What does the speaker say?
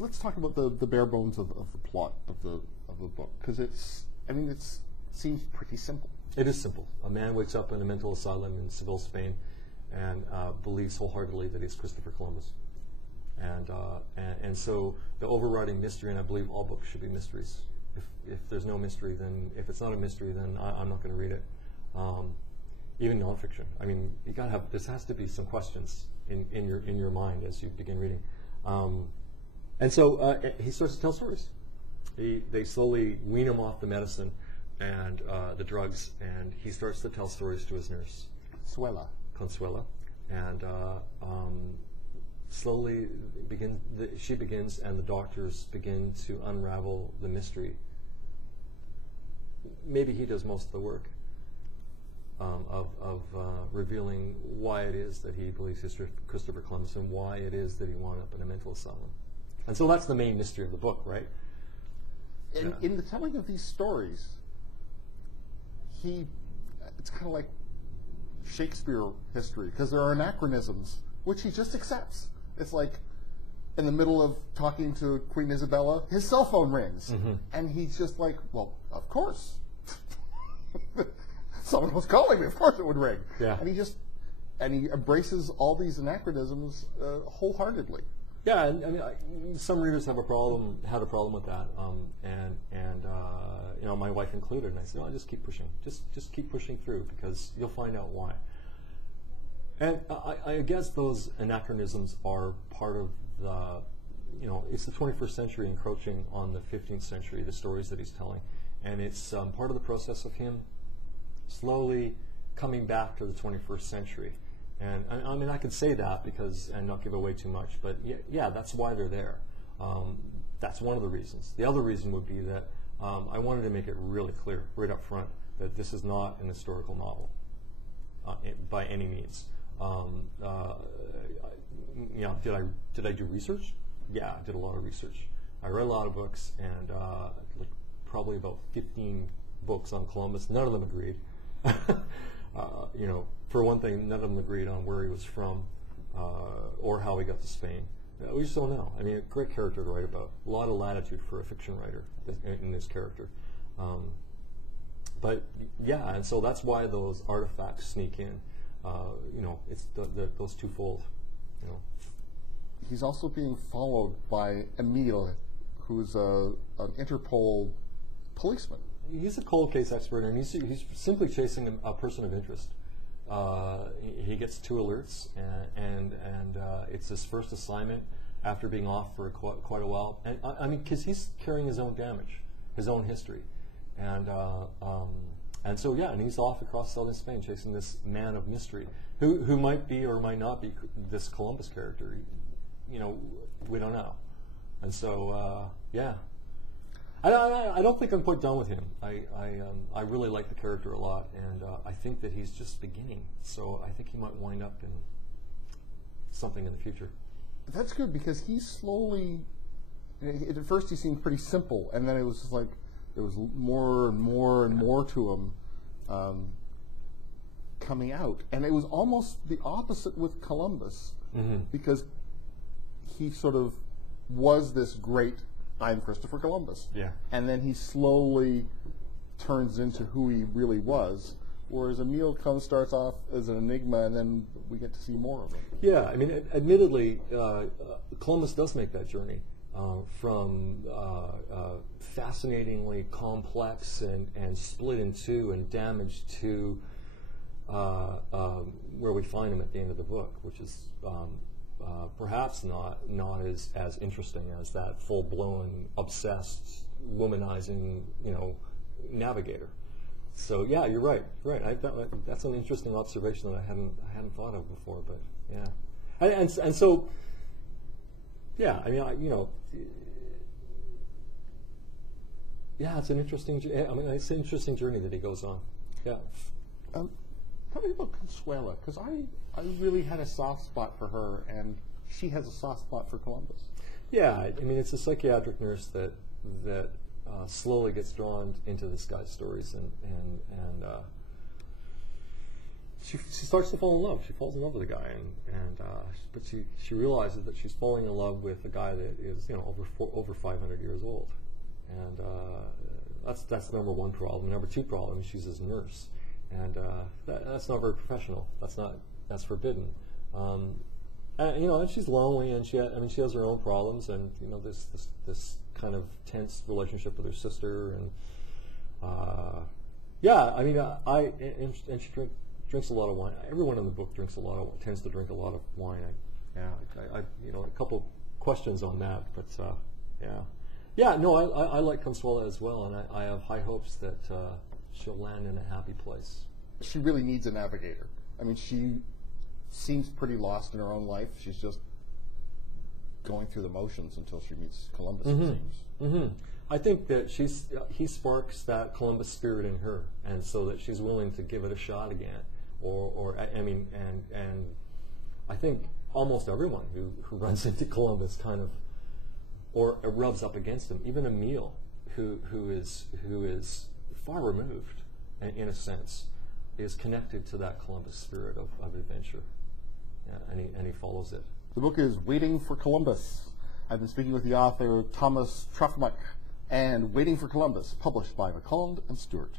let's talk about the bare bones of the plot of the book, because it seems pretty simple. It is simple. A man wakes up in a mental asylum in Seville, Spain, and believes wholeheartedly that he's Christopher Columbus. And so the overriding mystery, and I believe all books should be mysteries. If there's no mystery, then if it's not a mystery, then I'm not going to read it. Even nonfiction. I mean, you got to have. There has to be some questions in your mind as you begin reading. And so he starts to tell stories. They slowly wean him off the medicine and the drugs, and he starts to tell stories to his nurse, Consuela, and slowly she begins, and the doctors begin to unravel the mystery. Maybe he does most of the work of revealing why it is that he believes he's Christopher Columbus and why it is that he wound up in a mental asylum. And so that's the main mystery of the book, right? In the telling of these stories, it's kind of like Shakespeare history, because there are anachronisms, which he just accepts. It's like, in the middle of talking to Queen Isabella, his cell phone rings. Mm-hmm. And he's just like, well, of course. Someone was calling me, of course it would ring. Yeah. And he embraces all these anachronisms wholeheartedly. Yeah, and I mean, some readers had a problem with that, and you know, my wife included. And I said, "No, just keep pushing, just keep pushing through, because you'll find out why." And I guess those anachronisms are part of the, you know, it's the 21st century encroaching on the 15th century, the stories that he's telling, and it's part of the process of him slowly coming back to the 21st century. And I mean, I could say that and not give away too much, but yeah, that's why they're there. That's one of the reasons. The other reason would be that I wanted to make it really clear right up front that this is not an historical novel by any means. You know, did I do research? Yeah, I did a lot of research. I read a lot of books, and like probably about 15 books on Columbus. None of them agreed. You know, for one thing, none of them agreed on where he was from or how he got to Spain. We just don't know. I mean, a great character to write about. A lot of latitude for a fiction writer in this character. But yeah, and so that's why those artifacts sneak in. You know, it's those twofold. You know, he's also being followed by Emile, who's an Interpol policeman. He's a cold case expert, and he's simply chasing a person of interest. He gets 2 alerts, and it's his first assignment after being off for quite a while. And I mean, because he's carrying his own damage, his own history, and so yeah, and he's off across southern Spain chasing this man of mystery, who might be or might not be this Columbus character. You know, we don't know. And so yeah. I don't think I'm quite done with him. I really like the character a lot, and I think that he's just beginning. So I think he might wind up in something in the future. That's good, because he slowly. At first, he seemed pretty simple, and then it was just like there was more and more and more to him coming out, and it was almost the opposite with Columbus, because he sort of was this great. I'm Christopher Columbus. Yeah. And then he slowly turns into who he really was, whereas Emile starts off as an enigma, and then we get to see more of him. Yeah, I mean, admittedly, Columbus does make that journey from fascinatingly complex and split in two and damaged to where we find him at the end of the book, which is perhaps not as interesting as that full-blown, obsessed, womanizing, you know, navigator. So yeah, you're right. That's an interesting observation that I hadn't thought of before. But yeah, and so yeah, I mean, you know, yeah, it's an interesting. I mean, it's an interesting journey that he goes on. Yeah. Tell me about Consuela, because I really had a soft spot for her, and she has a soft spot for Columbus. Yeah, I mean, it's a psychiatric nurse that slowly gets drawn into this guy's stories, and she starts to fall in love. She falls in love with a guy, but she realizes that she's falling in love with a guy that is over 500 years old, and that's number one problem. Number two problem is she's his nurse, and that's not very professional. That's forbidden. And she's lonely, and she has her own problems, and this kind of tense relationship with her sister, and she drinks a lot of wine. Everyone in the book tends to drink a lot of wine. A couple questions on that, but I like Consuela as well, and I have high hopes that she'll land in a happy place. She really needs a navigator. I mean, she seems pretty lost in her own life. She's just going through the motions until she meets Columbus, it seems. Mm-hmm. I think that he sparks that Columbus spirit in her, and so that she's willing to give it a shot again. And I think almost everyone who runs into Columbus or rubs up against him, even Emile, who is far removed, in a sense, is connected to that Columbus spirit of adventure, and he follows it. The book is Waiting for Columbus. I've been speaking with the author Thomas Trofimuk, and Waiting for Columbus, published by McCullough and Stewart.